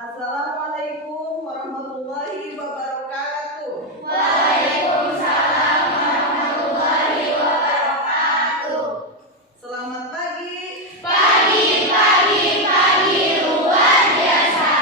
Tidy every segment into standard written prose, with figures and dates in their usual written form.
Assalamualaikum warahmatullahi wabarakatuh. Waalaikumsalam warahmatullahi wabarakatuh. Selamat pagi. Pagi luar biasa.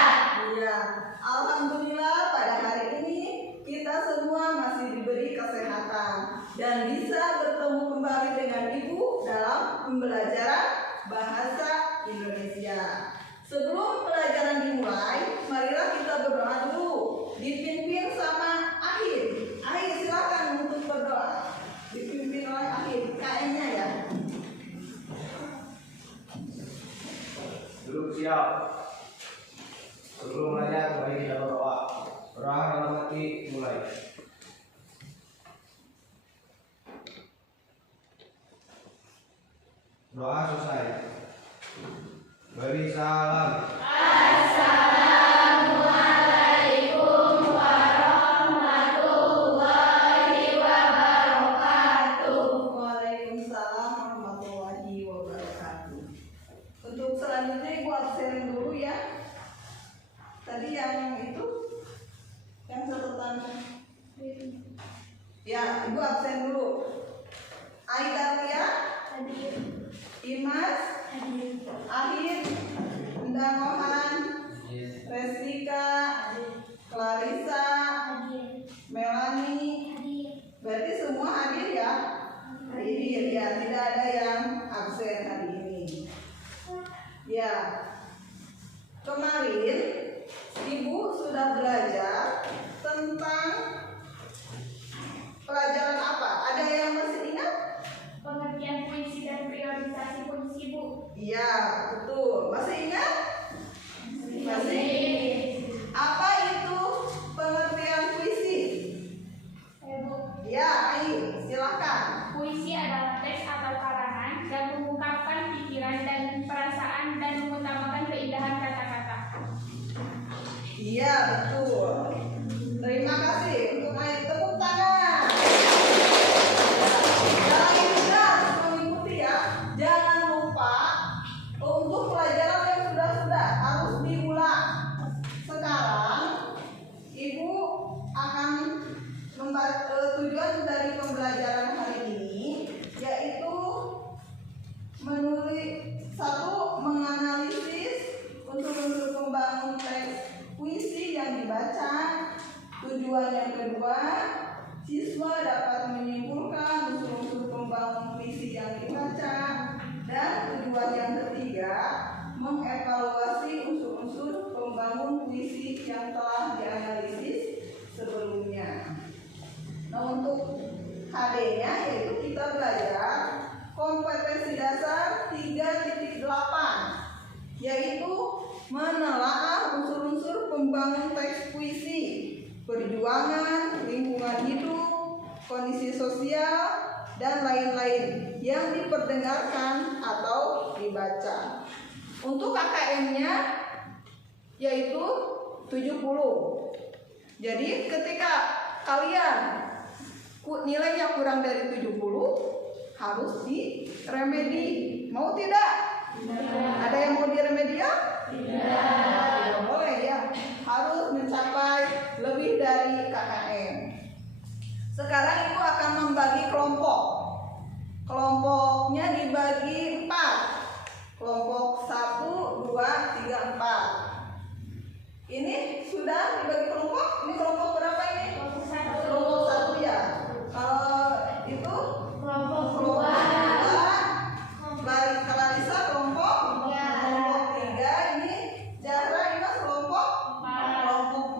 Iya, alhamdulillah pada hari ini kita semua masih diberi kesehatan dan bisa bertemu kembali dengan Ibu dalam pembelajaran bahasa Indonesia. Sebelum pelajaran dimulai, marilah kita berdoa dulu. Dipimpin sama Ahid. Ahid, silakan untuk berdoa. Dipimpin oleh Ahid. KM-nya ya. Duduk siap. Sebelum belajar, mari kita berdoa. Berdoa dalam hati, mulai. Doa selesai. Beri salam. Assalamualaikum warahmatullahi wabarakatuh. Waalaikumsalam warahmatullahi wabarakatuh. Untuk selanjutnya Ibu absen dulu ya. Tadi yang itu, yang catatan. Ya, Ibu absen dulu. Aida, Imas, Ahid, Endangohan, Resika, Clarissa, Melani. Berarti semua hadir ya? Hadir ya, tidak ada yang absen hari ini. Ya, kemarin Ibu sudah belajar tentang pelajaran apa? Ada yang masih ingat? Pengertian puisi dan priorisasi puisi, Bu. Iya, betul. Masih ingat? Masih. Apa itu pengertian puisi? Bu. Ya, ayo, silahkan. Puisi adalah teks atau karangan yang mengungkapkan pikiran dan perasaan dan mengutamakan keindahan kata-kata. Iya, betul. Terima kasih untuk Ayu. Tepuk tangan. Jangan ingat mengikuti ya. Jangan lupa untuk pelajaran yang sudah harus diulang. Sekarang Ibu akan tujuan dari pembelajaran hari ini yaitu menganalisis unsur-unsur pembangun teks puisi yang dibaca. Tujuan yang kedua, siswa dapat menyimpulkan unsur-unsur pembangun puisi yang dibaca. Dan tujuan yang ketiga, mengevaluasi unsur-unsur pembangun puisi yang telah dianalisis sebelumnya. Nah, untuk HD-nya yaitu kita belajar kompetensi dasar 3.8, yaitu menelaah unsur-unsur pembangun teks puisi, perjuangan, lingkungan hidup, kondisi sosial, dan lain-lain yang diperdengarkan atau dibaca. Untuk KKM-nya yaitu 70. Jadi ketika kalian nilainya kurang dari 70 harus diremedi. Mau tidak? Tidak. Ada yang mau diremedial? Tidak. Tidak boleh ya. Harus mencapai lebih dari KKM. Sekarang Ibu akan membagi kelompok. Kelompoknya dibagi 4. Kelompok 1, 2, 3, 4. Ini sudah dibagi kelompok. Ini kelompok berapa ini? Kelompok 1. Kelompok 1 ya. Kalau itu Kelompok 2. Clarissa kelompok 3. Ini Zahra Imas kelompok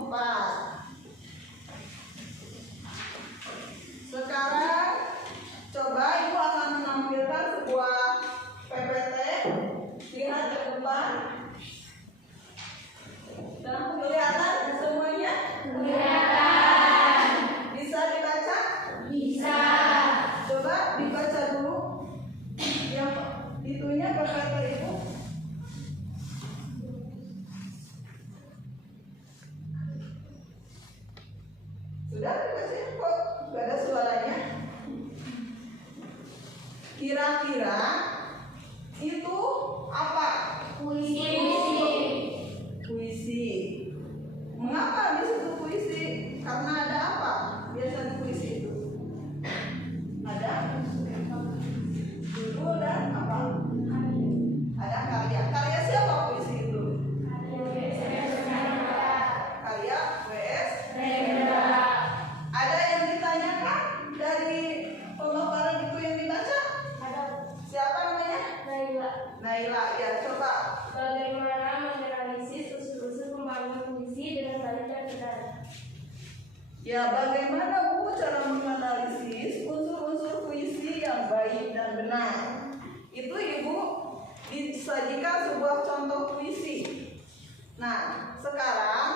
4. Sekarang coba Ibu akan menampilkan sebuah PPT. Lihat ke depan. Dan kelihatan semuanya? Kelihatan. Bisa dibaca? Bisa. Coba dibaca dulu. Yang itunya PPT Ibu. Sudah dibaca kok? Gak ada suaranya. Kira-kira itu apa? Puisi. Puisi. puisi. Mengapa disebut puisi? Karena ada apa biasanya puisi itu? Ada judul dan apa? Ada karya. Karya siapa puisi itu? Karya W.S. Ada yang ditanyakan dari pemaparan itu yang dibaca? Siapa namanya? Naila. Ya, coba. Bagaimana menganalisis unsur-unsur pembangunan puisi dengan baik dan benar? Ya, bagaimana Bu cara menganalisis unsur-unsur puisi yang baik dan benar? Itu Ibu disajikan sebuah contoh puisi. Nah, sekarang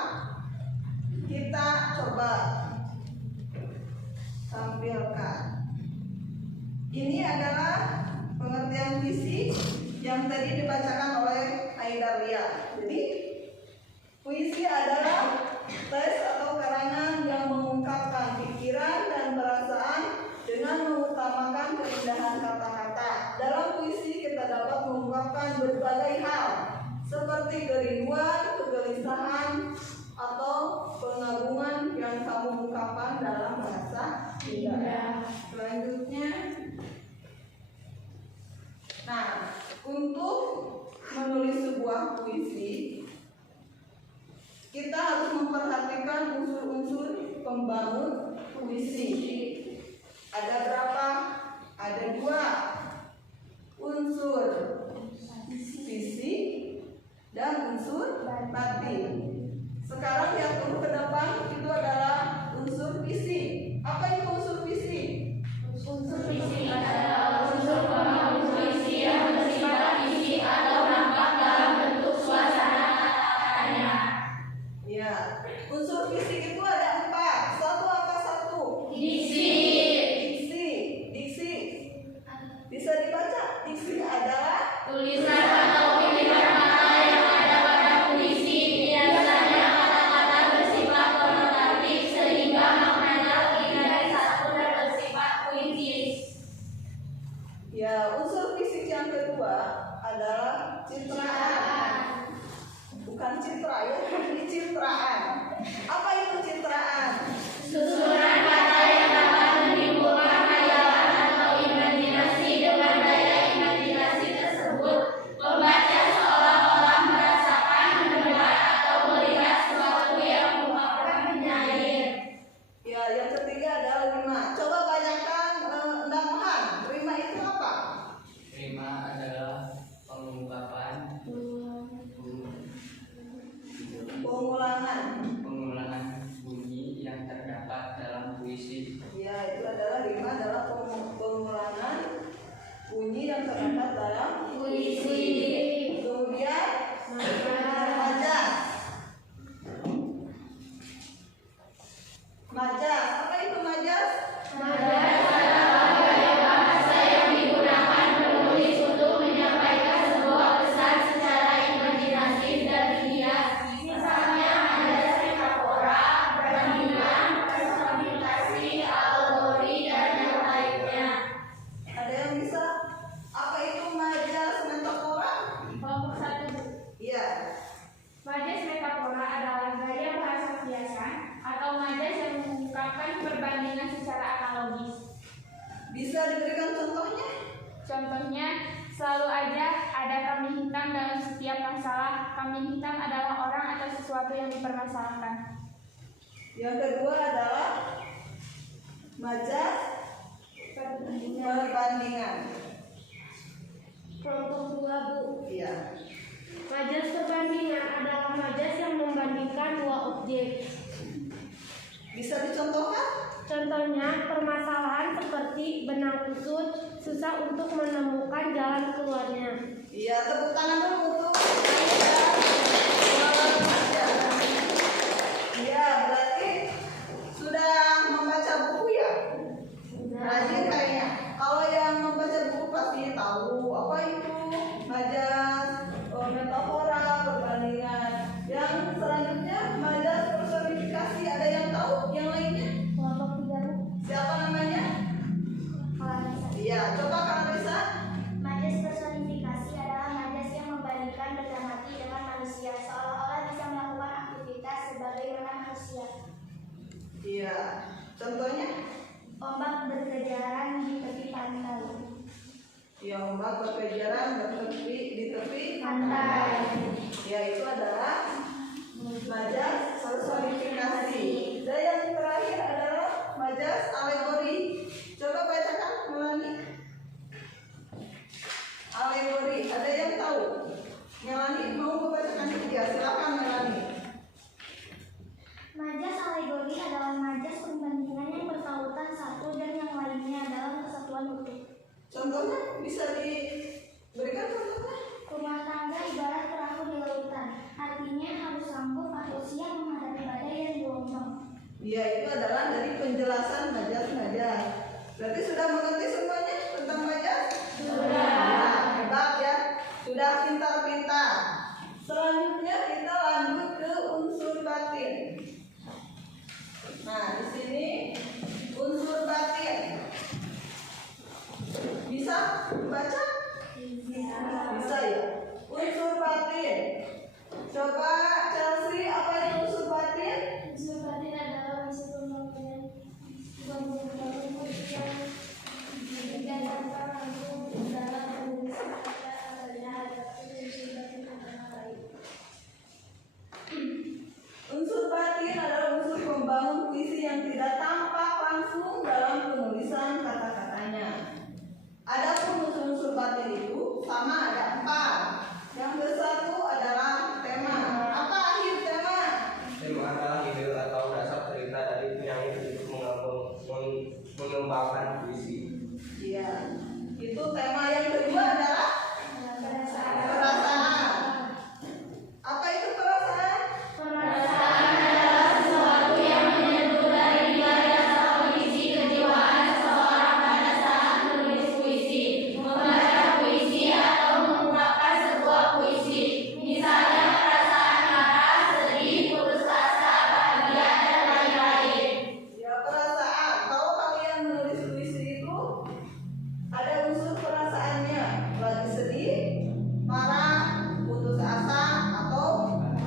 kita coba tampilkan. Ini adalah pengertian puisi yang tadi dibacakan oleh Aidalia. Jadi, puisi adalah teks atau karangan yang mengungkapkan pikiran dan perasaan dengan mengutamakan keindahan kata-kata. Dalam puisi kita dapat mengungkapkan berbagai hal seperti kerinduan, kegelisahan, atau pengagungan yang kamu ungkapkan dalam bahasa indah. Selanjutnya, nah, untuk menulis sebuah puisi, kita harus memperhatikan unsur-unsur pembangun puisi. Ada berapa? Ada 2. Unsur visi dan unsur batin. Sekarang yang turun ke depan itu adalah unsur visi. Apa itu unsur visi? Unsur visi adalah unsur pembangun puisi yang bersifat isi atau nampak dalam bentuk suasana katanya. Ya, unsur fisik itu ada 4. Satu apa satu? Diksi. Diksi. Bisa dibaca. Diksi adalah Tulisan atau pilihan kata yang ada pada puisi, biasanya kata-kata bersifat konotatif sehingga maknanya lebih dari satu dan bersifat puitis. ya. Unsur fisik yang kedua adalah citraan. Bukan citra ya, ini citraan. Apa itu citraan? Susunan kata yang dapat menimbulkan khayalan atau imajinasi. Dengan daya imajinasi tersebut, pembaca seolah-olah merasakan, mendengar, atau melihat sesuatu yang merupakan penyair. Ya, yang ketiga adalah rima. Coba bacakan Ndamohan. Rima itu apa? Rima adalah pengungkapan pengulangan bunyi yang terdapat dalam puisi. Ya, itu adalah rima adalah pengulangan bunyi yang terdapat dalam Puisi. Kemudian majas. Majas, apa itu majas? Majas adalah gaya bahasa yang digunakan penulis untuk menyampaikan sebuah pesan secara imajinatif dan hias. Misalnya majas metafora, perbandingan, personifikasi, alegori, dan yang lainnya. Ada yang bisa? Apa itu majas metafora? Kelompok 1. Iya. Majas metafora adalah gaya bahasa kiasan atau majas yang mengungkapkan perbandingan secara analogis. Bisa diberikan contohnya? Contohnya, selalu aja ada kambing hitam dalam setiap masalah. Kambing hitam adalah orang atau sesuatu yang dipermasalahkan. Yang kedua adalah majas perbandingan. Kelompok 2, Bu. Iya. Majas perbandingan adalah majas yang membandingkan 2 objek. Bisa dicontohkan? Contohnya, permasalahan seperti benang kusut susah untuk menemukan jalan keluarnya. Iya, tepuk tangan dulu untuk Majas. Iya, berarti sudah membaca buku ya? Rajin kayaknya. Kalau yang membaca buku pasti tahu apa itu majas metafora perbandingan. Yang selanjutnya majas personifikasi. Ada yang tahu? Yang lainnya? Kelompok 3, Bu. Siapa namanya? Iya, coba Kak Risa. Majas personifikasi adalah majas yang membandingkan Contohnya? Ombak berkejaran di tepi pantai. Ya, ombak berkejaran di tepi Pantai. Ya, itu adalah majas personifikasi. Dan yang terakhir adalah majas alegori. Coba bacakan Melani. Alegori, ada yang tahu? Melani mau membacakan tiga, silakan Melani. Majas alegori adalah majas perbandingan yang bertautan satu dan yang lainnya dalam kesatuan utuh. Contohnya bisa diberikan contohnya? Rumah tangga ibarat perahu di lautan, artinya harus sanggup atau siap menghadapi badai yang gelombang. Ya, itu adalah dari penjelasan majas-majas. Berarti sudah mengerti semuanya tentang majas? Sudah. Ya, hebat ya. Sudah pintar-pintar. Selanjutnya kita lanjut ke unsur batin. Nah, di sini unsur batin. Bisa baca? Bisa ya. Unsur batin. Coba Chelsea, apa itu unsur batin? Unsur batin adalah unsur pembangunan yang digantarkan langsung dalam penulisan kata adanya unsur batin antara lain. Unsur batin adalah unsur pembangun puisi yang tidak tampak langsung dalam penulisan kata-katanya. Adapun unsur-unsur batin itu sama ada 4. Yang ke-1 adalah tema. Apa akhir tema? Tema adalah ide atau dasar cerita dari penyair untuk mengembangkan puisi. Iya. Itu tema. Yang kedua adalah perasaan. Apa itu perasaan? Perasaan adalah sesuatu yang menyentuh dari nilai rasa kondisi kejiwaan seseorang pada saat menulis puisi, membaca puisi atau mengungkapkan sebuah puisi. Misalnya perasaan marah, sedih, putus asa, bahagia, dan lain-lain. Ya, perasaan. Kalau kalian menulis puisi itu ada unsur perasaannya. Lagi sedih, marah, putus asa, atau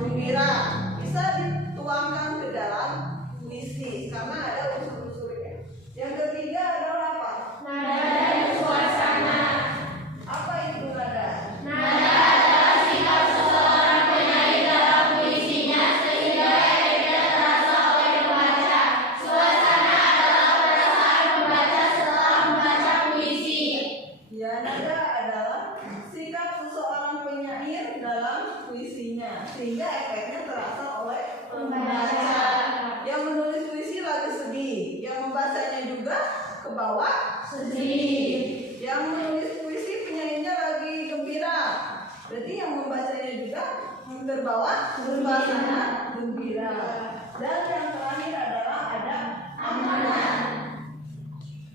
gembira. Bisa dituangkan ke dalam puisi karena ada unsur-unsurnya. Yang ketiga adalah apa? Nada dan suasana. Apa itu nada? Nada adalah sikap seseorang penyair dalam puisinya sehingga efeknya terasa oleh pembaca. Suasana adalah perasaan pembaca setelah membaca puisi. Ya, nada adalah sikap seseorang penyair dalam puisinya sehingga efeknya terasa oleh pembaca. Yang menulis puisi lagi sedih, yang membacanya juga ke bawah sedih. Yang menulis puisi penyanyinya lagi gembira, berarti yang membacanya juga terbawa suasana gembira. Dan yang terakhir adalah ada amanat.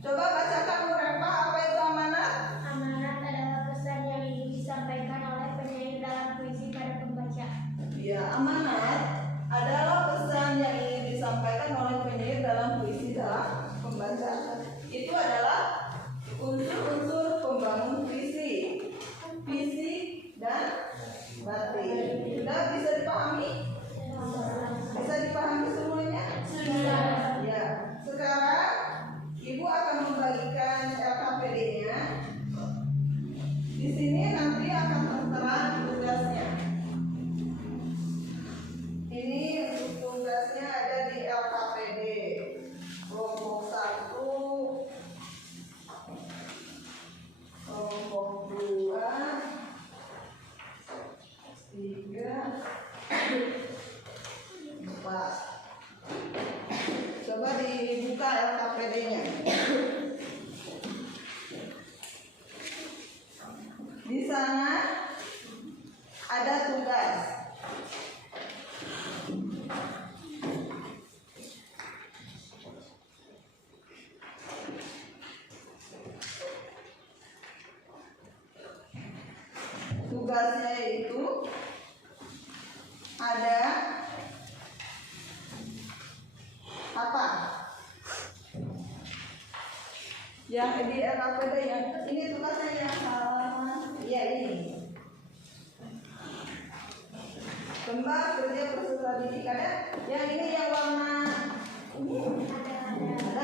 Coba bacakan mereka, apa itu amanat? Amanat adalah pesan yang ingin disampaikan oleh penyair dalam puisi pada pembaca. Ya, amanat adalah pesan yang ingin disampaikan oleh penyair dalam puisi dalam pembaca. Itu adalah unsur-unsur pembangun puisi, fisik dan batin. Sudah bisa dipahami? Bisa dipahami semuanya? Sudah. Ya. Sekarang Ibu akan membagikan LKPD-nya. Di sini nanti akan tertera tugasnya. Ini untuk tugasnya ada di LKPD kelompok 1, kelompok 2, 3, 4. Coba dibuka LKPD-nya. Di sana ada tugas. Tugasnya itu ada apa? Yang di LKPD yang ini tugasnya yang halaman ya ini. Kembar kerja peserta didik ada. Yang ini yang warna ini ada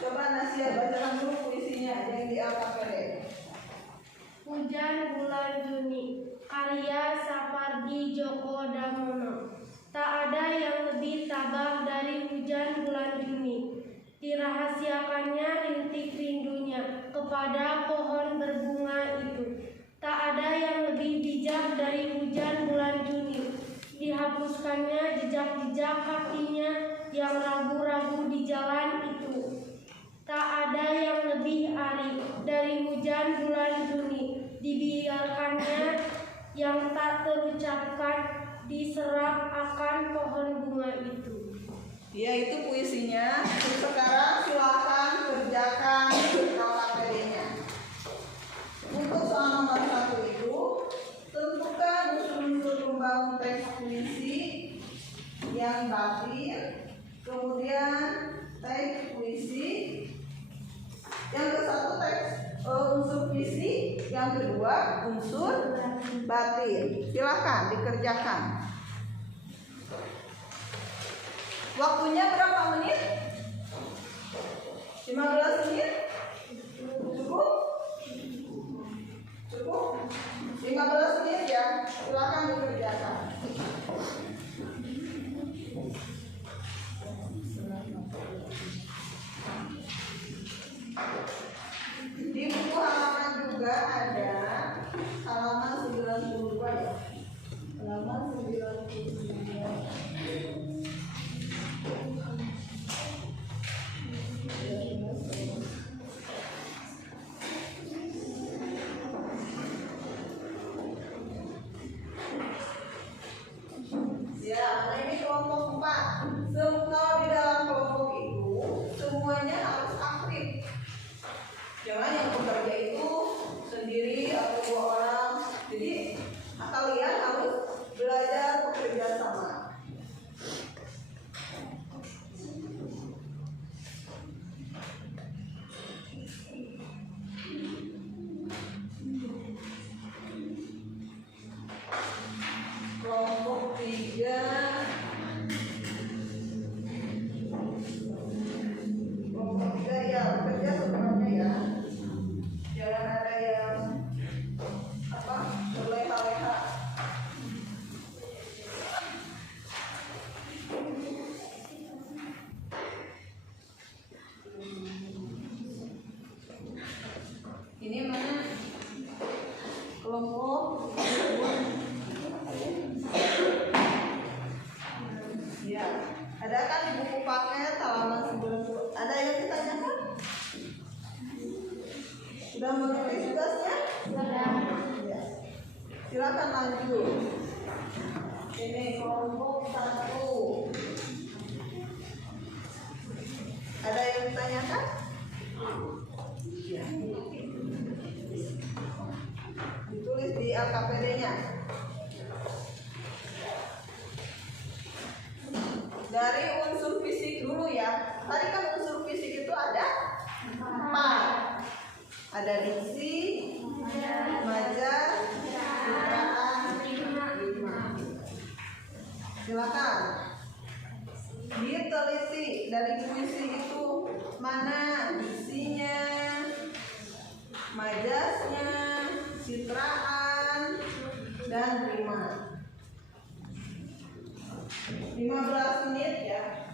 Coba Nasia bacakan dulu puisinya yang di LKPD. Hujan bulan Juni, karya Sapardi Djoko Damono. Tak ada yang lebih tabah dari hujan bulan Juni. Dirahasiakannya rintik rindunya kepada pohon berbunga itu. Tak ada yang lebih bijak dari hujan bulan Juni. Dihapuskannya jejak-jejak kakinya yang ragu-ragu di jalan itu. Tak ada yang lebih arif dari hujan bulan Juni. Dibiarkannya yang tak terucapkan diserap akan pohon bunga itu. Ya, itu puisinya. Sekarang silakan kerjakan LKPD-nya. Untuk soal nomor 1 itu, tentukan unsur-unsur pembangun teks puisi yang batin, kemudian teks puisi, yang ke-1 teks unsur puisi, yang kedua unsur batin. Silakan dikerjakan. Waktunya berapa menit? 15 menit? Cukup? Cukup? 15 menit ya. Silakan dikerjakan. Di buku halaman juga ada halaman 92 ya. Halaman 92. Ya, nah ini kelompok 4. Kalau di dalam kelompok itu semuanya harus aktif. Jangan yang bekerja itu sendiri atau 2 orang. Jadi kalian harus belajar bekerja sama. Kelompok 3. Kelompok 3 ya bekerja semuanya ya. Jangan ada yang berleha-leha. Ini mana kelompok? Ya, ada kan di buku paket halaman 90. Ada yang ditanyakan? Sudah mengerti tugasnya? Sudah. Ya. Silakan lanjut. Ini kelompok 1. Ada yang ditanyakan? Ya. Ditulis di LKPD-nya. Dari unsur fisik dulu ya. Tadi kan unsur fisik itu ada 4. Ada diksi, majas, citraan, rima. Silakan diteliti dari puisi itu mana diksinya, majasnya, citraan, dan rima. 15 menit ya.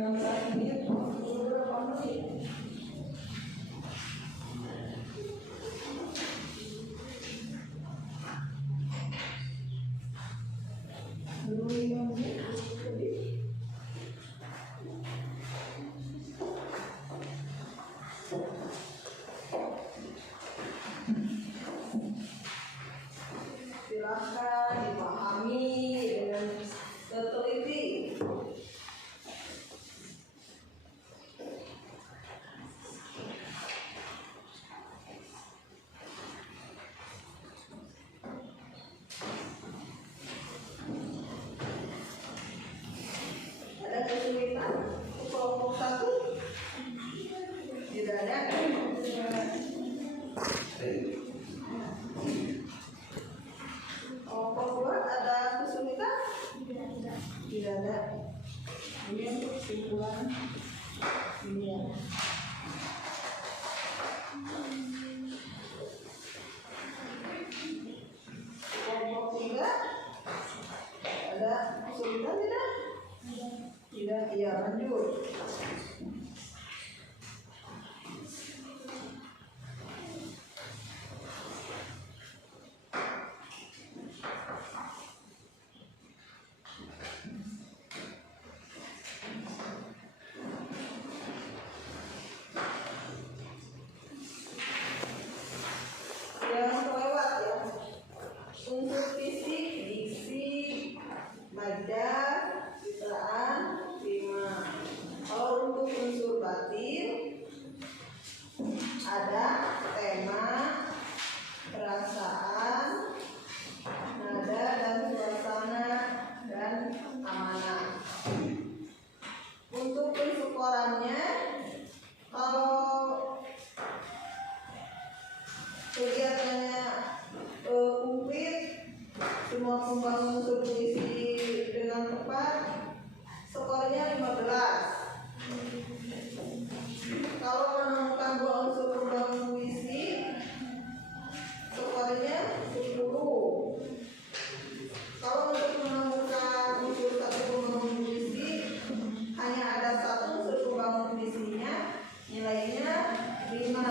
16 menit, berapa menit? Dulu 5 menit, lebih. Silahkan dipahami dengan teliti. Ada kesulitan kelompok 1? Tidak ada. Kelompok 2 ada kesulitan? Tidak ada. Ini untuk kesimpulan ini ya. Kelompok 3 ada kesulitan tidak? Tidak, iya lanjut. Yang kelewat ya. Unsur fisik, diksi, madah, citraan, rima. Kalau untuk unsur batin ada tema, perasaan, nada dan suasana dan amanah. Untuk pensyukurannya, kalau kegiatannya komplit, semua pembangun unsur puisi dengan tepat, skornya 15. Kalau menemukan 2 unsur pembangun puisi, skornya 10. Kalau untuk menemukan unsur 1 pembangun puisi, hanya ada 1 unsur pembangun puisinya, nilainya 5.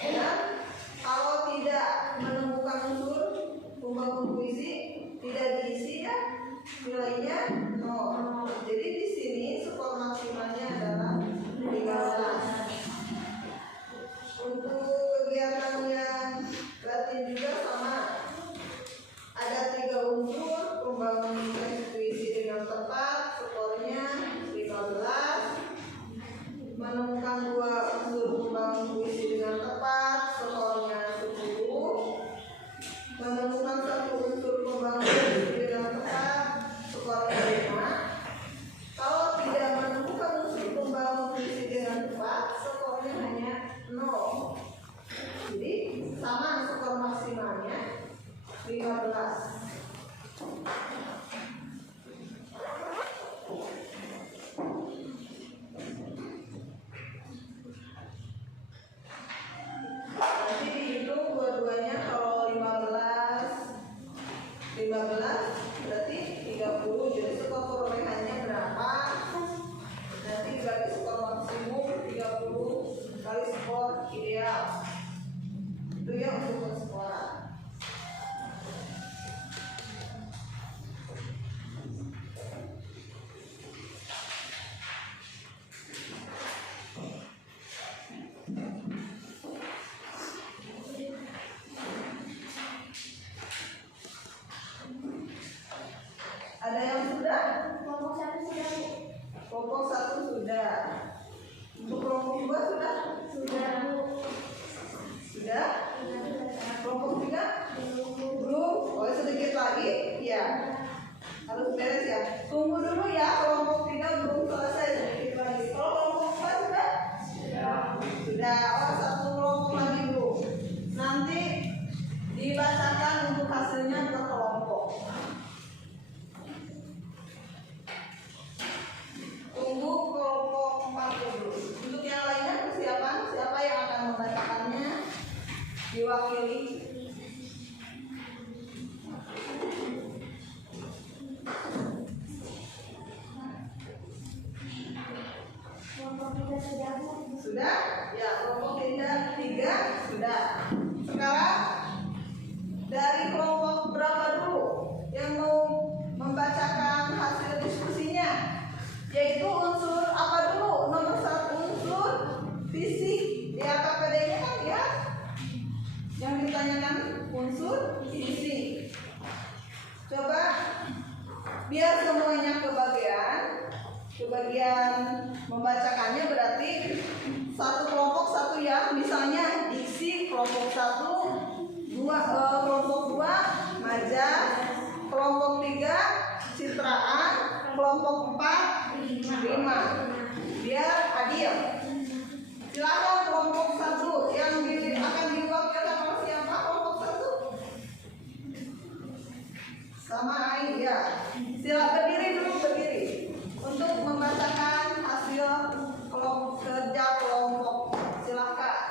Dan kalau tidak menemukan unsur pembangun puisi, tidak diisi ya, nilainya 0. Jadi di sini skor maksimalnya adalah 13. Untuk kegiatan yang batin juga sama. Ada 3 unsur pembangun teks puisi dengan tepat, skornya 15. Menemukan 2 unsur pembangun puisi dengan tepat, skornya 10. Menemukan 1 unsur pembangun puisi dengan tepat, skornya 5. Kalau tidak menemukan unsur pembangun puisi dengan tepat, skornya hanya 0. Jadi sama skor maksimalnya 15. Nanti dihitung dua-duanya, kalau 15 berarti 30. Jadi skor perolehannya berapa? Nanti dibagi skor maksimum 30 kali skor ideal. Itu ya untuk persekoran. Ada yang sudah? Kelompok 1 sudah, Bu. Kelompok 1 sudah. Untuk kelompok 2 sudah? Sudah, Bu. Sudah? Kelompok 3? Belum? Oh, sedikit lagi? Ya. Harus beres ya. Tunggu dulu ya, kelompok 3 belum selesai, sedikit lagi. Kalau kelompok 4 sudah? Sudah. Oh, 1 kelompok lagi dulu. Nanti dibacakan untuk hasilnya per kelompok. Tunggu kelompok 4 dulu. Untuk yang lainnya persiapan, siapa yang akan membacakannya? Diwakili. Sudah? Ya, kelompok tiga sudah. Sekarang dari kelompok berapa dulu yang mau membacakan hasil diskusinya? Yaitu unsur apa dulu? Nomor 1 unsur fisik. Di KPD-nya kan ya? Yang ditanyakan unsur fisik. Coba biar semuanya kebagian membacakannya, berarti satu kelompok satu ya, misalnya diksi kelompok 1, kelompok 2 majas, kelompok 3 citraan, kelompok 4 rima, biar adil. Silakan kelompok 1 yang akan diwakilkan oleh siapa? Kelompok 1 sama Ai ya. Silakan berdiri dulu, berdiri untuk membacakan hasil kerja kelompok. Silakan.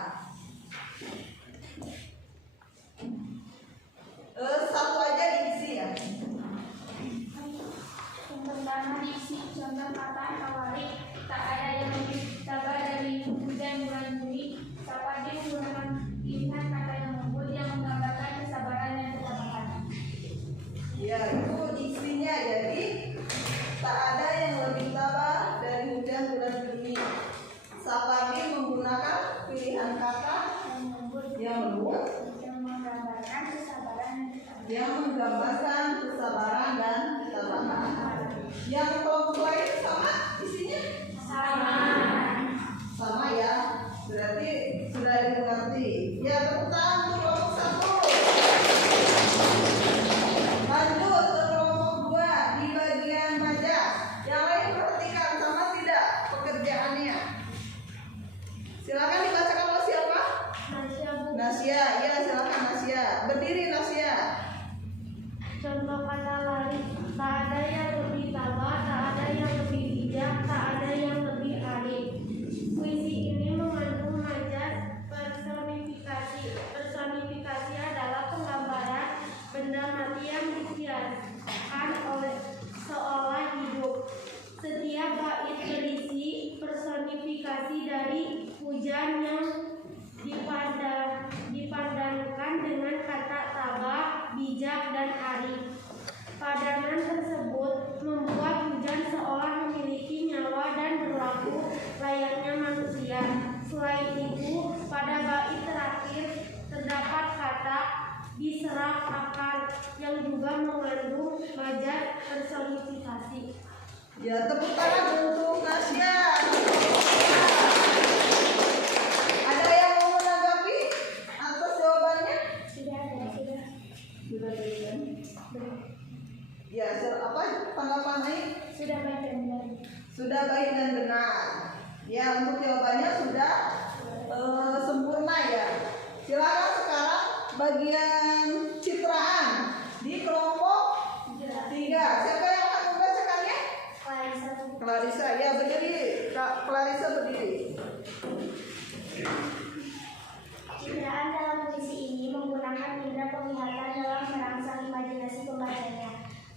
Satu aja diisi ya. Yang pertama diksi contoh kata awali, tak ada yang lebih tabah dari hujan bulan Juni. Sapardi menggunakan pilihan kata yang lembut yang menggambarkan kesabaran dan ketabahan. Ya, itu diksinya. Jadi tak ada yang lebih tabah dari hujan bulan Juni. Sapardi menggunakan pilihan kata yang lembut yang menggambarkan kesabaran dan ketabahan. yang menggambarkan kesabaran dan ketabahan. Yang kelompok lain sama isinya? Sama ya. Berarti sudah dimengerti. Ya, tepuk tangan untuk kelompok 1. Lanjut ke kelompok 2 di bagian majas. Yang lain perhatikan sama tidak pekerjaannya. Silakan dibacakan oleh siapa? Nasya. Ya, silakan Nasya. Berdiri Nasya. Contoh kata lari, tak ada yang lebih tabah, tak ada yang lebih bijak, tak ada yang lebih arif. Puisi ini mengandung majas personifikasi. Personifikasi adalah penggambaran benda mati yang dihiaskan oleh seolah hidup. Setiap bait berisi personifikasi dari hujan yang dipadankan dengan kata tabah, bijak, dan arif. Padanan tersebut membuat hujan seolah memiliki nyawa dan berlaku layaknya manusia. Selain itu, pada bait terakhir terdapat kata diserap akan yang juga mengandung majas personifikasi. Ya, tepuk tangan untuk Nasya. Ada yang mau menanggapi atas jawabannya? Sudah. Sudah berikan. Ya, apa tanggapan Ai? Sudah baik dan benar. Sudah baik dan benar. Ya, untuk jawabannya sudah sempurna ya. Silakan sekarang bagian citraan di kelompok 3. Siapa yang akan membacakannya? Clarissa. Ya, berdiri. Kak Clarissa berdiri. Citraan dalam puisi ini menggunakan indera penglihatan dalam merangsang imajinasi pembacanya.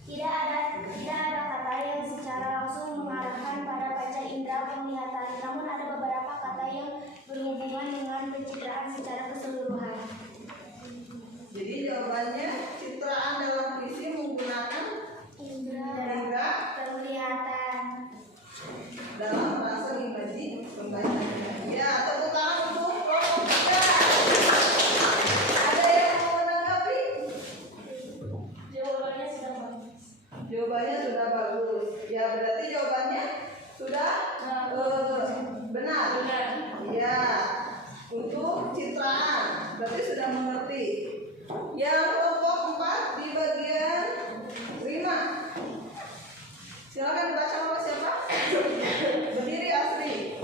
Tidak ada kata yang secara langsung mengarahkan pada panca indera penglihatan, namun ada beberapa kata yang berhubungan dengan pencitraan secara keseluruhan. Jadi jawabannya citraan dalam puisi menggunakan indera Penglihatan. dalam merangsang imajinasi pembacanya. Ya, tepuk tangan untuk kelompok 3. Ada yang mau menanggapi? Jawabannya sudah bagus. Jawabannya sudah bagus. Ya, berarti jawabannya sudah benar. Ya, untuk citraan berarti sudah mengerti. Yang kelompok 4 di bagian rima. Silakan dibaca oleh siapa? Berdiri Asri.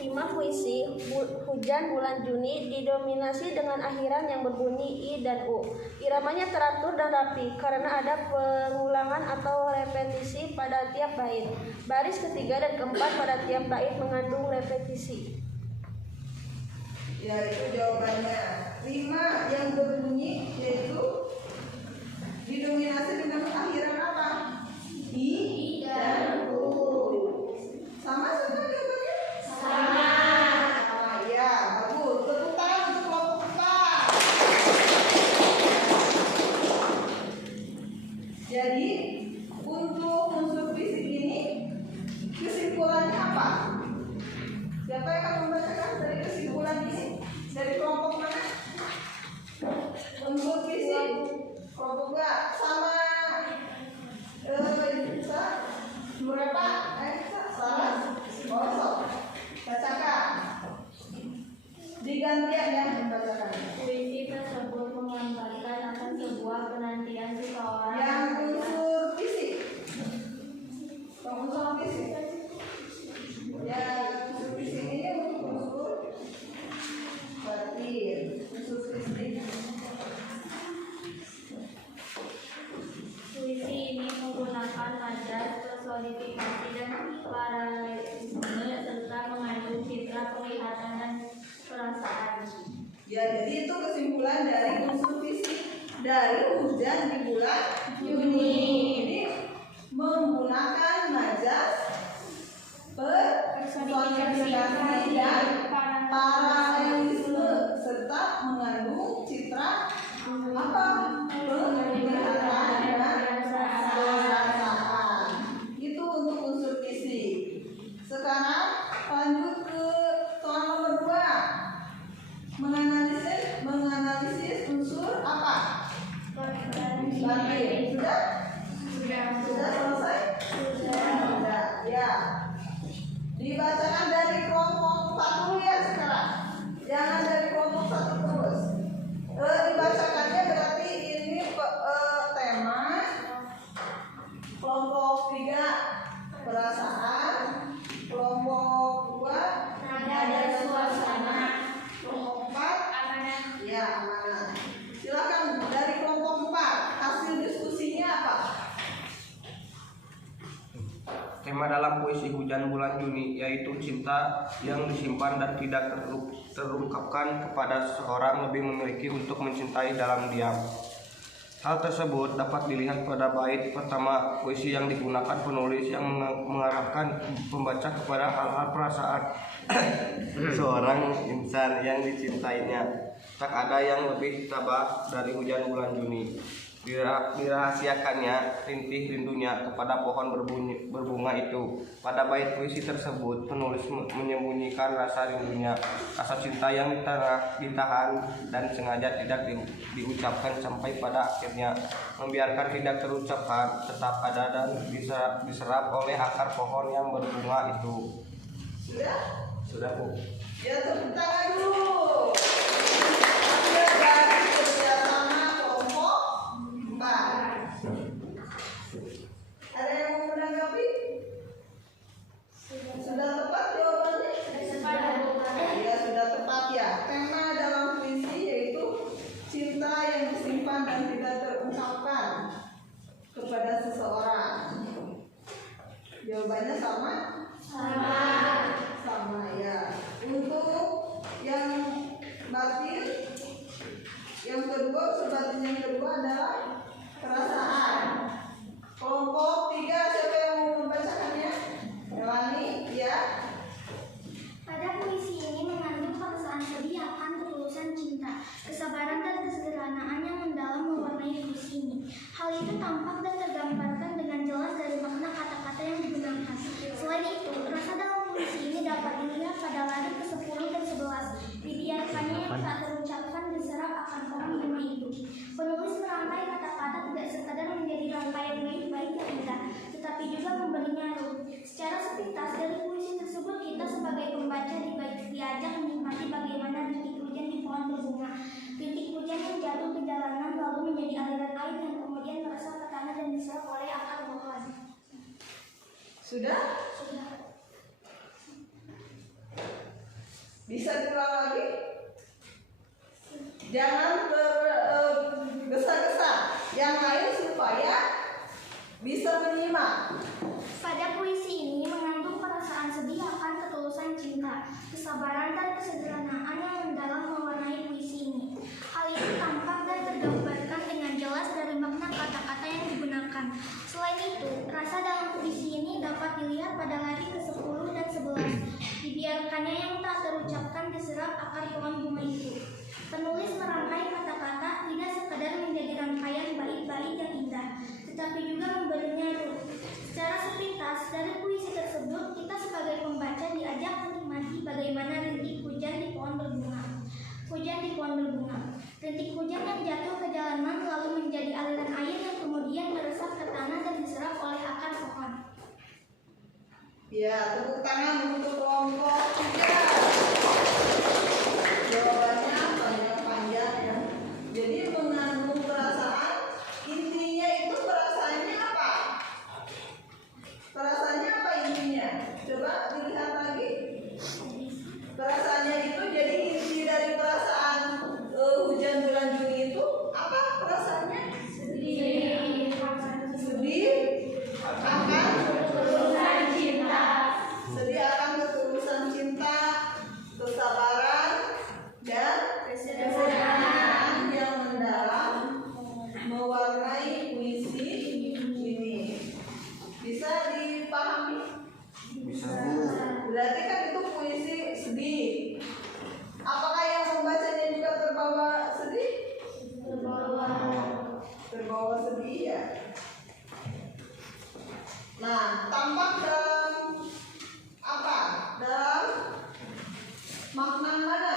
Rima puisi Hujan Bulan Juni didominasi dengan akhiran yang berbunyi I dan U. Iramanya teratur dan rapi karena ada pengulangan atau repetisi pada tiap bait. Baris ketiga dan keempat pada tiap bait mengandung repetisi. Ya, itu jawabannya. Rima yang berbunyi yaitu didominasi dengan akhiran apa? I dan U. Sama membacakannya. Puisi tersebut menggambarkan akan sebuah penantian seseorang Yang unsur fisik. Unsur fisik. Ya, unsur fisik ini untuk unsur batin, unsur fisik. Puisi ini menggunakan majas, personifikasi, dan paralelisme serta mengandung citra penglihatan dan perasaan. Ya, jadi itu kesimpulan dari unsur fisik dari Hujan di Bulan Juni. Ini menggunakan majas, personifikasi, dan paralelisme serta mengandung citra apa? Penglihatan dan perasaan. Itu untuk unsur fisik. Sekarang lanjut ke soal nomor 2. Menganalisis unsur apa? Batin. Sudah selesai? Sudah. Ya. Dibacakan dari kelompok 1 dulu ya sekarang. Jangan dari kelompok 1 terus. Dibacakannya berarti ini tema. Kelompok 3 perasaan. Kelompok 2 Nada dan suasana. kelompok 4 ya amanah. Silakan dari kelompok 4 hasil diskusinya apa? Tema dalam puisi Hujan Bulan Juni yaitu cinta yang disimpan dan tidak terungkapkan kepada seseorang lebih memiliki untuk mencintai dalam diam. Hal tersebut dapat dilihat pada bait pertama puisi yang digunakan penulis yang mengarahkan pembaca kepada hal-hal perasaan seorang insan yang dicintainya. Tak ada yang lebih tabah dari hujan bulan Juni. Dirahasiakannya rintih rindunya kepada pohon berbunga itu. Pada bait puisi tersebut penulis menyembunyikan rasa rindunya, rasa cinta yang ditahan dan sengaja tidak diucapkan sampai pada akhirnya membiarkan tidak terucapkan tetap ada dan diserap oleh akar pohon yang berbunga itu. Sudah Bu. Ya tepuk tangan dulu. Hasil dari kerjasama kelompok 4. Ada yang mau menanggapi? Sudah tepat jawabannya? Ya sudah tepat ya. Tema dalam puisi yaitu cinta yang disimpan dan tidak terungkapkan kepada seseorang. Jawabannya sama? Sama ya. Untuk yang batin, yang kedua, sebatin yang kedua adalah perasaan. Kelompok 3 siapa yang mau membacakannya? Melani, ya. Pada puisi ini mengandung perasaan sedih akan ketulusan cinta, kesabaran dan kesederhanaan yang mendalam mewarnai puisi ini. Hal itu tampak dan tergambarkan dengan jelas dari makna kata-kata yang digunakan. Selain itu, rasa dalam puisi ini dapat dilihat pada lari ke-10 dan 11. Dibiarkannya yang tak terucapkan diserap akan pohon bunga itu. Penulis merangkai kata-kata tidak sekadar menjadi rangkaian bait-bait yang indah, tetapi juga memberinya ruh. Secara sepintas dari puisi tersebut kita sebagai pembaca diajak menikmati bagaimana rintik hujan di pohon berbunga. Rintik hujan yang jatuh ke jalanan lalu menjadi aliran air yang kemudian meresap ke tanah dan diserap oleh akar pohon. Sudah? Bisa diulang lagi? Jangan tergesa-gesa. Yang lain supaya bisa menyimak. Pada puisi ini mengandung perasaan sedih akan ketulusan cinta, kesabaran dan kesederhanaan yang mendalam mewarnai puisi ini. Hal itu tampak dan tergambarkan dengan jelas dari makna kata-kata yang digunakan. Selain itu, rasa dalam puisi ini dapat dilihat pada lari ke-10 dan 11. Dibiarkannya yang tak terucapkan diserap akar pohon bunga itu. Penulis merangkai kata-kata tidak sekadar menjadi rangkaian bait-bait yang indah, tetapi juga memberinya ruh. Secara sepintas dari puisi tersebut kita sebagai pembaca diajak menikmati bagaimana rintik hujan di pohon berbunga. Hujan di pohon berbunga. Rintik hujan yang jatuh ke jalanan lalu menjadi aliran air yang kemudian meresap ke tanah dan diserap oleh akar pohon. Ya, tepuk tangan untuk kelompok 3. Jawabannya banyak seperti ya. Nah, tampak dalam apa? Dalam makna mana?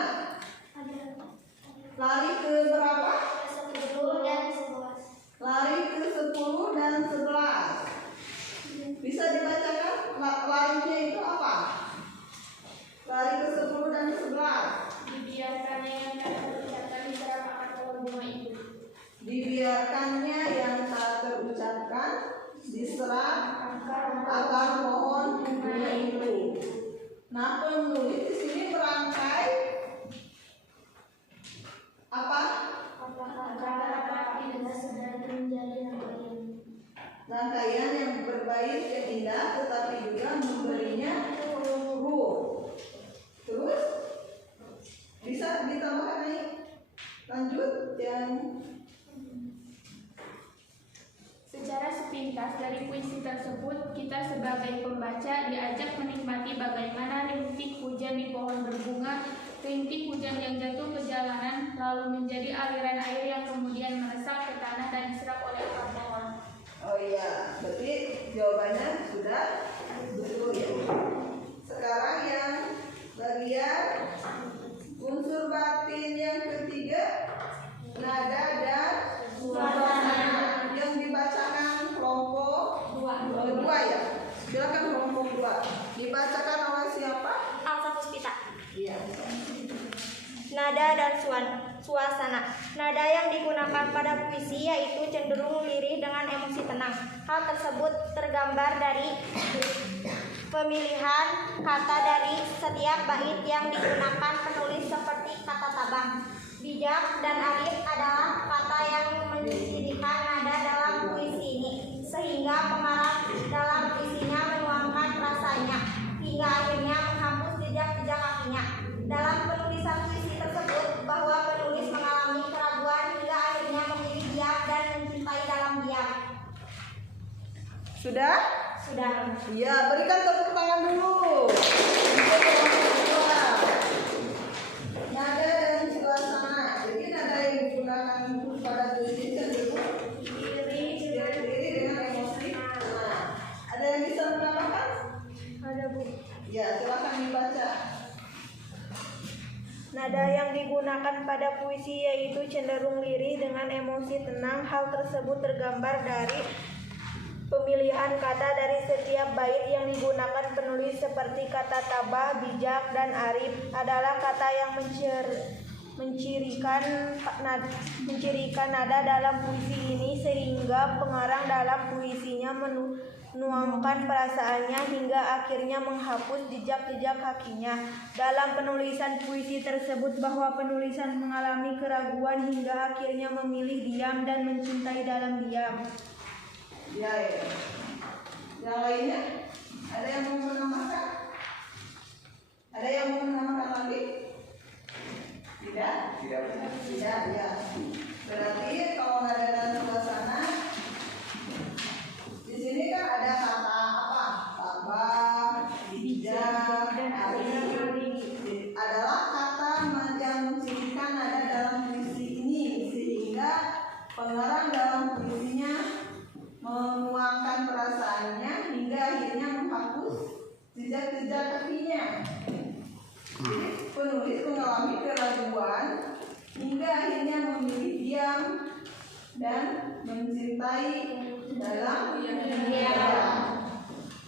Lari ke berapa? 10 dan 11. Lari ke 10 dan 11. Bisa dibacakan larinya itu apa? Lari ke 10 dan 11. Dibiarkannya yang tak terucapkan diserap akan pohon bunga itu. Dibiarkannya yang tak terucapkan diserap akar pohon bunga itu. Nah, penulis di sini merangkai apa? Kata-kata indah sedang menjadi Rangkaian yang berbait yang indah, tetapi juga memberinya huruf. Terus bisa ditambahkan nih. Lanjut yang Secara sepintas dari puisi tersebut, kita sebagai pembaca diajak menikmati bagaimana rintik hujan di pohon berbunga, rintik hujan yang jatuh ke jalanan, lalu menjadi aliran air yang kemudian meresap ke tanah dan diserap oleh akar pohon. oh iya, berarti jawabannya sudah betul ya. Sekarang yang bagian unsur batin yang ketiga, nada dan suasana, yang dibacakan kelompok dua ya. Silakan kelompok 2. Dibacakan oleh siapa? Alsa Puspita. Iya. Nada dan suasana. Nada yang digunakan pada puisi yaitu cenderung lirih dengan emosi tenang. Hal tersebut tergambar dari pemilihan kata dari setiap bait yang digunakan penulis seperti kata tabang. Bijak dan arif adalah kata yang mencirikan nada dalam puisi ini, sehingga pengarang dalam puisinya menuangkan rasanya hingga akhirnya menghapus jejak-jejak kakinya. Dalam penulisan puisi tersebut, bahwa penulis mengalami keraguan hingga akhirnya memilih diam dan mencintai dalam diam. Sudah? Sudah. Iya, berikan tepuk tangan dulu. Untuk kelompok 2. Nada dan suasana. Jadi nada yang digunakan pada puisi cenderung diri dengan emosi. Nah, ada yang bisa menambahkan? Ada, Bu. Ya, silakan dibaca. Nada yang digunakan pada puisi yaitu cenderung lirih dengan emosi tenang. Hal tersebut tergambar dari pemilihan kata dari setiap bait yang digunakan penulis seperti kata tabah, bijak, dan arif adalah kata yang mencirikan nada dalam puisi ini, sehingga pengarang dalam puisinya menuangkan perasaannya hingga akhirnya menghapus jejak-jejak kakinya. Dalam penulisan puisi tersebut, bahwa penulisan mengalami keraguan hingga akhirnya memilih diam dan mencintai dalam diam. Ya, ya. Yang lainnya? Ada yang mau menambahkan? Ada yang mau menambahkan lagi? Tidak? Tidak, ya. Berarti kalau nada dan suasana, di sini kan ada kata apa? Tabah, bijak, dan arif. Adalah kata yang mencirikan nada dalam puisi ini, sehingga pengarang dalam puisinya menuangkan perasaannya hingga akhirnya menghapus jejak-jejak kakinya. Jadi penulis mengalami keraguan hingga akhirnya memilih diam dan mencintai dalam diam.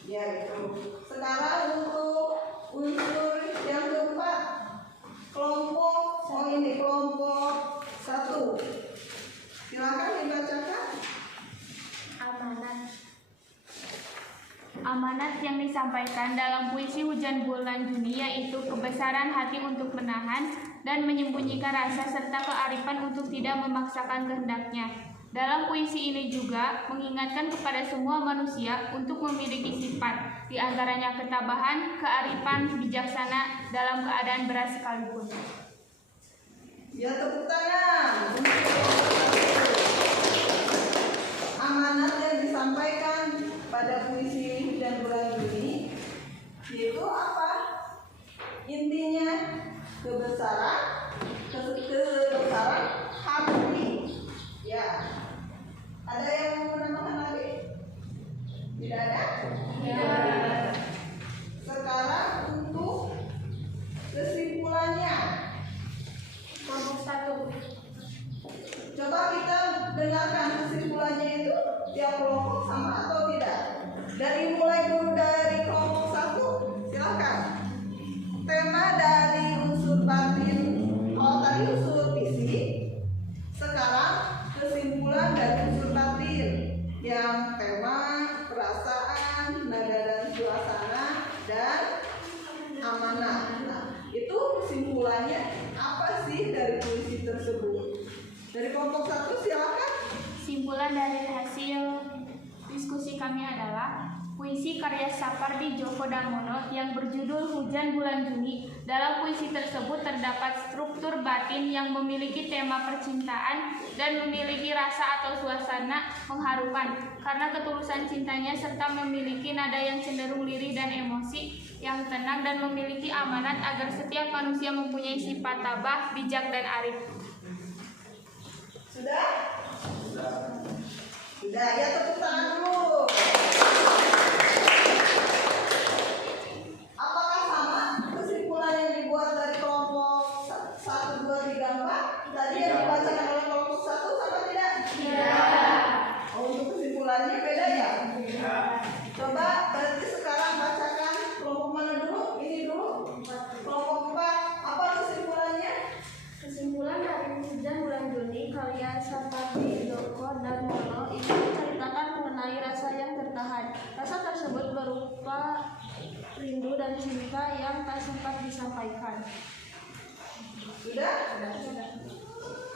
Ya itu. Sekarang untuk unsur yang keempat, kelompok 1. Silakan dibacakan. Amanat yang disampaikan dalam puisi Hujan Bulan Juni yaitu kebesaran hati untuk menahan dan menyembunyikan rasa serta kearifan untuk tidak memaksakan kehendaknya. Dalam puisi ini juga mengingatkan kepada semua manusia untuk memiliki sifat, di antaranya ketabahan, kearifan, bijaksana dalam keadaan berat sekalipun. Ya, tepuk tangan. Amanat yang disampaikan pada puisi Hujan Bulan Juni yaitu apa? Intinya kebesaran hati. Ya. Ada yang Coba kita dengarkan kesimpulannya itu tiap kelompok sama atau tidak. Dari mulai dulu dari kelompok 1, silakan. Tema dari unsur batin, kalau tadi unsur fisik, sekarang kesimpulan dari unsur batin yang tema, perasaan, nada dan suasana, dan amanah. Nah, itu kesimpulannya apa sih dari puisi tersebut? Dari kelompok 1 silakan. Kesimpulan dari hasil diskusi kami adalah puisi karya Sapardi Djoko Damono yang berjudul Hujan Bulan Juni. Dalam puisi tersebut terdapat struktur batin yang memiliki tema percintaan dan memiliki rasa atau suasana mengharukan karena ketulusan cintanya, serta memiliki nada yang cenderung lirih dan emosi yang tenang, dan memiliki amanat agar setiap manusia mempunyai sifat tabah, bijak, dan arif. Sudah? Sudah, ya tepuk tangan dulu. Apakah sama kesimpulan yang dibuat dari kelompok 1, 2, 3, 4? Tadi yang dibacakan oleh kelompok 1 sama tidak? Tidak. Oh, untuk kesimpulannya beda ya? Coba berarti sekarang bacakan kelompok mana dulu? Ini dulu. Kelompok 4, apa kesimpulannya? Kesimpulan dari Hujan Bulan Juni karya Sapardi Djoko Damono ini menceritakan mengenai rasa yang tertahan. Rasa tersebut berupa rindu dan cinta yang tak sempat disampaikan. Sudah?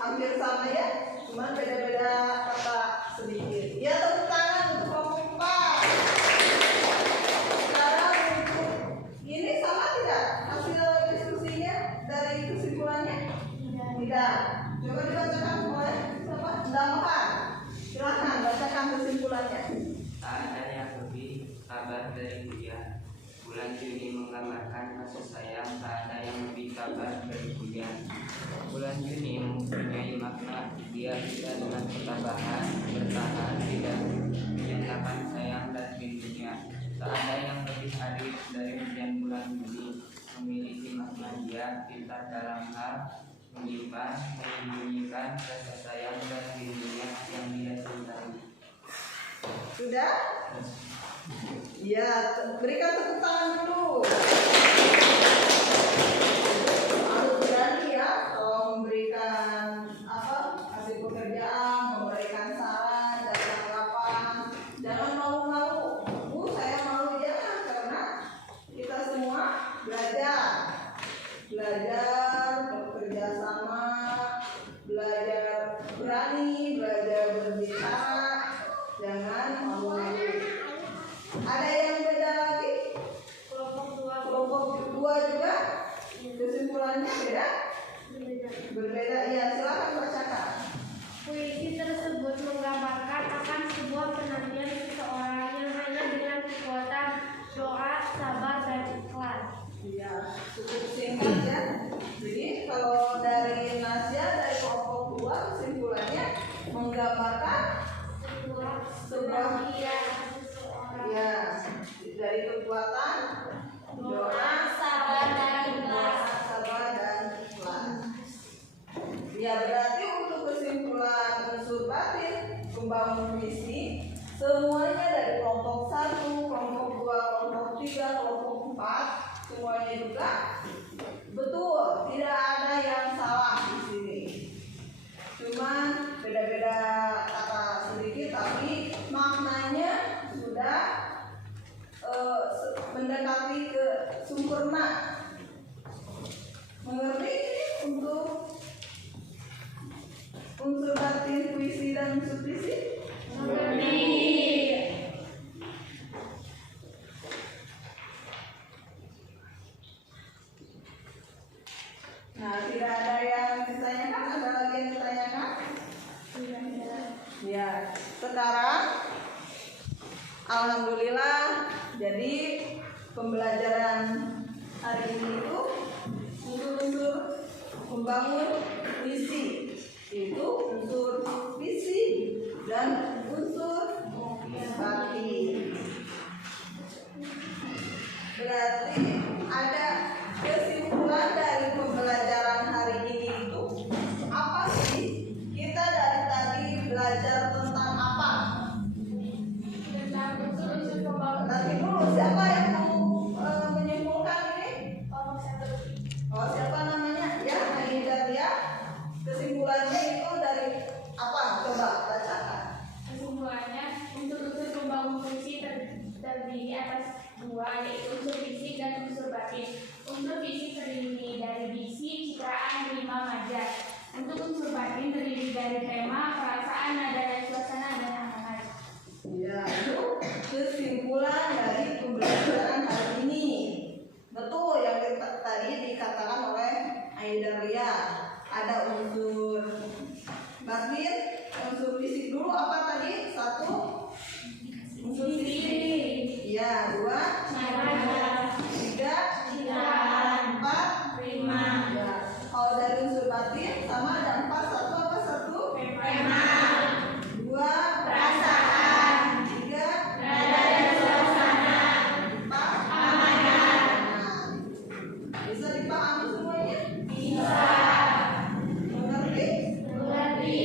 Hampir sama ya, cuma beda-beda kata sedikit. Ya, tepuk tangan untuk kelompok 4. Sekarang untuk ini sama tidak hasil diskusinya dari kesimpulannya? Tidak. Coba dibacakan oleh siapa? Damhan. Silahkan bacakan kesimpulannya. Tak ada yang lebih kabar dari hujan. Bulan Juni menggambarkan kasih sayang, tak ada yang lebih kabar dari hujan. Bulan Juni mempunyai makna, dia tidak dengan ketabahan, bertahan, tidak menyatakan sayang dan rindunya. Tak ada yang lebih arif dari hujan bulan Juni, memiliki makna dia, pintar dalam hal menyimpan, menyembunyikan rasa sayang dan rindunya yang dia cintai. Sudah? Ya, berikan tepuk tangan dulu. Harus berani ya kalau memberikan hasil pekerjaan, memberikan saran dan tanggapan. Jangan malu-malu. Saya malu ya, karena kita semua belajar bekerja sama, belajar berani, belajar berbicara. Jangan malu-malu. Ada yang beda lagi? Kelompok 2 juga? Kesimpulannya beda? Berbeda, ya silakan bacakan. Puisi tersebut menggambarkan akan sebuah penantian seseorang yang hanya dengan kekuatan doa, sabar, dan ikhlas. Ya, cukup singkat ya. Jadi kalau dari Nasya dari kelompok 2 kesimpulannya menggambarkan sebuah ya dari kekuatan doa, sabar, dan ikhlas. Ya, berarti untuk kesimpulan unsur batin membangun visi semuanya dari kelompok 1, kelompok 2, kelompok 3, kelompok 4 semuanya juga betul, tidak ada yang salah di sini. Cuman beda-beda kata sedikit, tapi maknanya sudah mendekati ke sempurna. Mengerti ini untuk unsur batin puisi dan unsur fisik? Mengerti. Nah, tidak ada yang ditanyakan? Ada lagi yang ditanyakan? Ya, sekarang alhamdulillah, jadi pembelajaran hari ini itu unsur-unsur membangun visi, itu unsur visi dan unsur batin. Berarti ada kesimpulan dari pembelajaran hari ini itu apa sih? Kita dari apa? Coba bacakan. Kesimpulannya, unsur-unsur pembangun puisi terdiri atas dua, yaitu unsur fisik dan unsur batin. Unsur fisik terdiri dari diksi, citraan, rima, majaz. Untuk unsur batin terdiri dari tema, perasaan, nada dan suasana dan amanat. Ya, itu kesimpulan dari pembelajaran hari ini. Betul yang tadi dikatakan oleh Aidalia. Ada unsur batin, unsur fisik dulu apa tadi? Satu, unsur fisik. Ya, dua, Nada, tiga, citraan, empat, rima, ya. Kalau dari unsur batin sama ada empat. Satu apa? Satu, tema, dua, perasaan, tiga, nada dan suasana, empat, amanat. Nah, bisa dipahami semuanya? Bisa Mengerti? mengerti.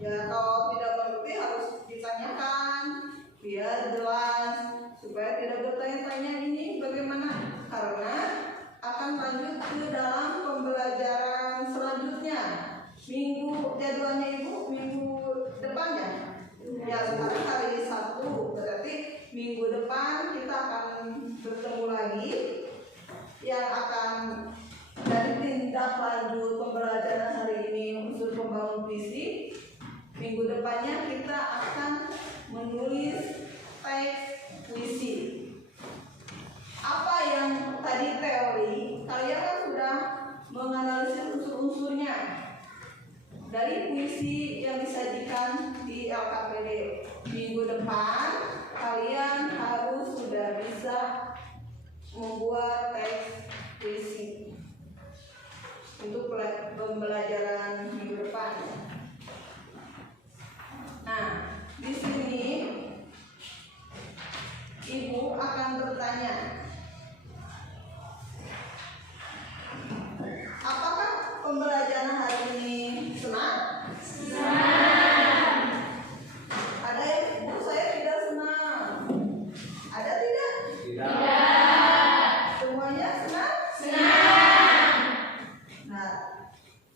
Ya, kalau tidak mengerti harus ditanyakan biar jelas supaya tidak bertanya-tanya ini bagaimana, karena akan lanjut ke dalam pembelajaran selanjutnya. Jadwalnya Ibu minggu depan ya? Ya, sekarang hari Sabtu, berarti minggu depan kita akan bertemu lagi yang akan dari tindak lanjut pembelajaran hari ini unsur pembangun fisik. Minggu depannya kita akan menulis teks puisi. Apa yang tadi teori, kalian kan sudah menganalisis unsur-unsurnya dari puisi yang disajikan di LKPD. Minggu depan kalian harus sudah bisa membuat teks puisi untuk pembelajaran minggu depan. Nah, di sini Ibu akan bertanya, apakah pembelajaran hari ini senang? Senang. Ada yang Ibu saya tidak senang. Ada tidak? Tidak. Semuanya senang? Senang. Nah,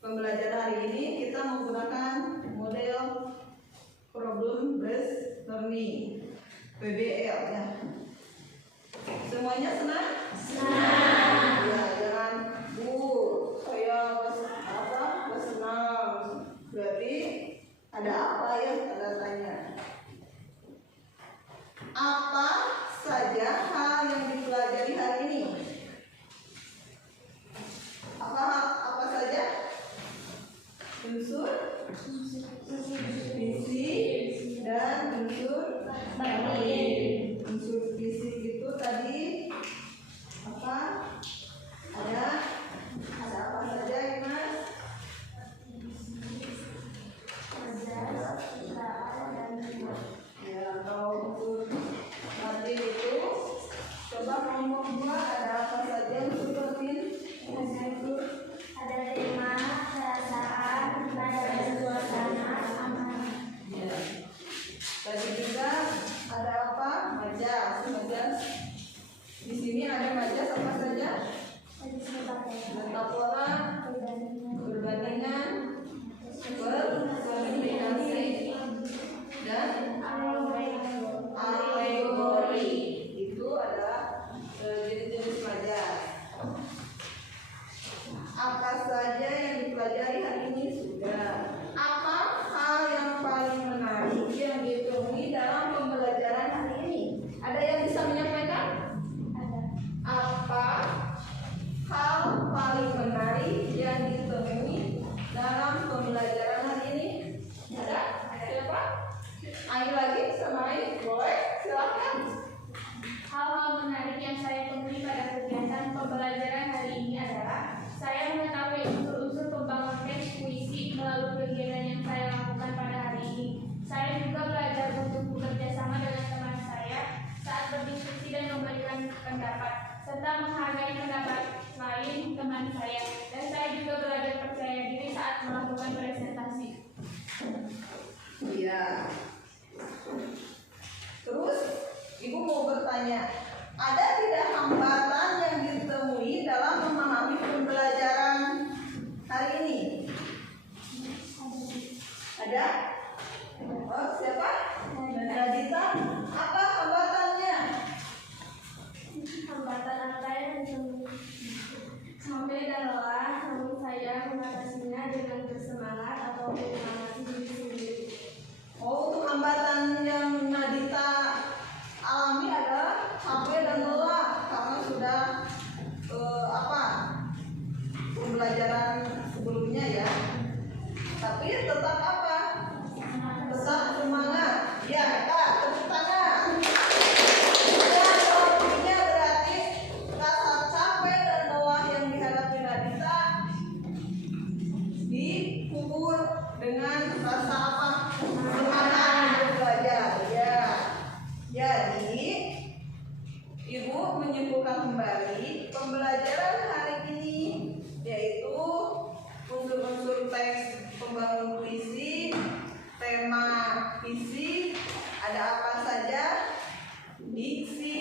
pembelajaran hari ini kita menggunakan model problem based learning (PBL) ya. Semuanya senang? Senang. Ya, jangan Bu, saya nggak senang. Berarti ada apa ya tanda tanya? Apa saja hal yang dipelajari hari ini? Apa saja? Unsur fisik dan unsur batin. Unsur fisik itu tadi apa? Ada apa saja ya Mas? Ya, kalau unsur batin itu coba kelompok 2 ada apa saja unsur batin? Ada tema, perasaan, nada dan suasana, amanat. Ya. Tadi juga ada apa? Majas. Di sini ada majas apa saja? Metafora, perbandingan, kombinasi, dan alegori. Itu adalah jenis-jenis majas. Apa saja yang dipelajari hari ini sudah. Apa hal yang paling menarik yang ditemui dalam pembelajaran hari ini? Ada yang bisa menyampaikan? Apa hal paling menarik yang ditemui dalam pembelajaran hari ini? Ada? Siapa? Ayo lagi sama Ayo, boleh? Silakan. Hal-hal menarik yang saya temui pada kegiatan pembelajaran hari ini adalah saya mengetahui unsur-unsur pembangun teks puisi melalui kegiatan yang saya lakukan pada hari ini. Saya juga belajar untuk bekerja sama dengan teman saya saat berdiskusi dan memberikan pendapat, serta menghargai pendapat lain teman saya. Dan saya juga belajar percaya diri saat melakukan presentasi. Iya. Terus Ibu mau bertanya, ada tidak hambatan yang ditemui dalam memahami pembelajaran hari ini? Ada Nadida? Oh, siapa? Nadita. Apa hambatannya? Hambatan apa yang sampai dan lelah, namun saya mengatasinya dengan bersemangat atau menyemangati diri sendiri. Oh, untuk hambatan yang Nadita alami adalah capek dan lelah karena sudah pembelajaran sebelumnya ya. Tapi tetap apa? Tetap semangat. Ya, Kak, tepuk tangan. Ya, artinya berarti rasa capek dan lelah yang dihadapi Nadita dikubur dengan rasa apa? Semangat untuk belajar. Ya. Jadi, Ibu menyimpulkan kembali pembelajaran hari ini, yaitu unsur-unsur teks pembangun puisi, tema puisi, ada apa saja, diksi,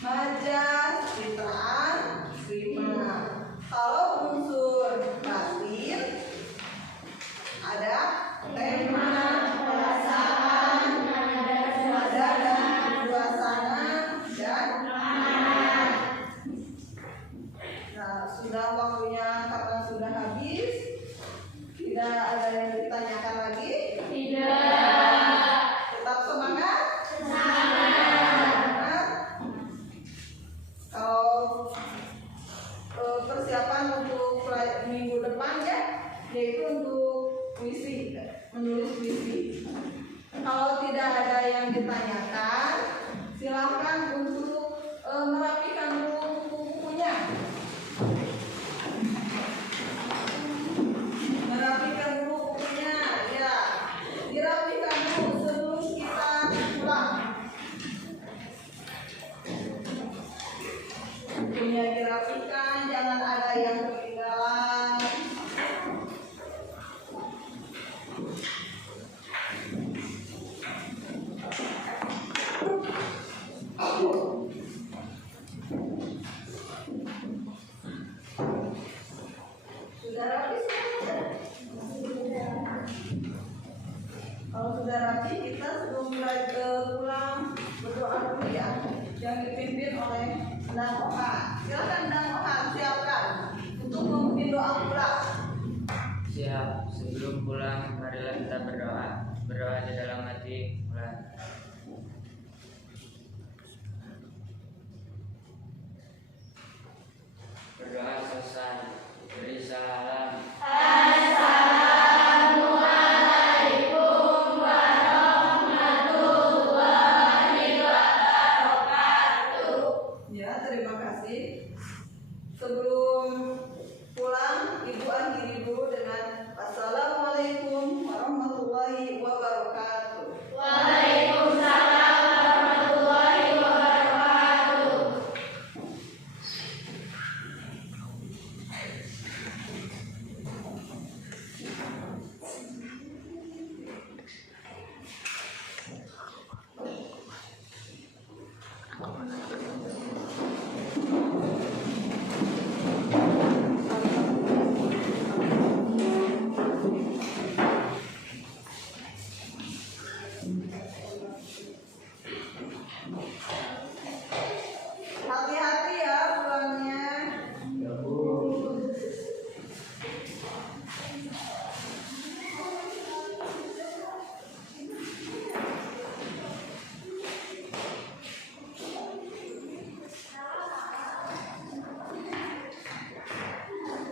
majas, citraan, rima. Kalau unsur batin, ada tema, perasaan, nada dan suasana dan nah, sudah waktunya karena sudah habis. Tidak ada yang ditanyakan lagi? Tidak. Tetap semangat? Semangat. Semangat. Kalau persiapan untuk minggu depan ya, yaitu untuk puisi, menulis puisi. Kalau tidak ada yang ditanyakan, silahkan untuk merapikan dulu buku-bukunya. Merapikan dulu bukunya, ya. Dirapikan dulu sebelum kita pulang. Bukunya dirapikan, jangan ada yang ketinggalan. Sudah rapi semuanya? Kalau sudah rapi, kita sebelum pulang berdoa dulu ya, yang dipimpin oleh Dang Oha. Silakan Dang Oha, siapkan untuk memimpin doa pulang. Siap, sebelum pulang marilah kita berdoa. Berdoa di dalam hati, mulai. Berdoa selesai. Beri salam.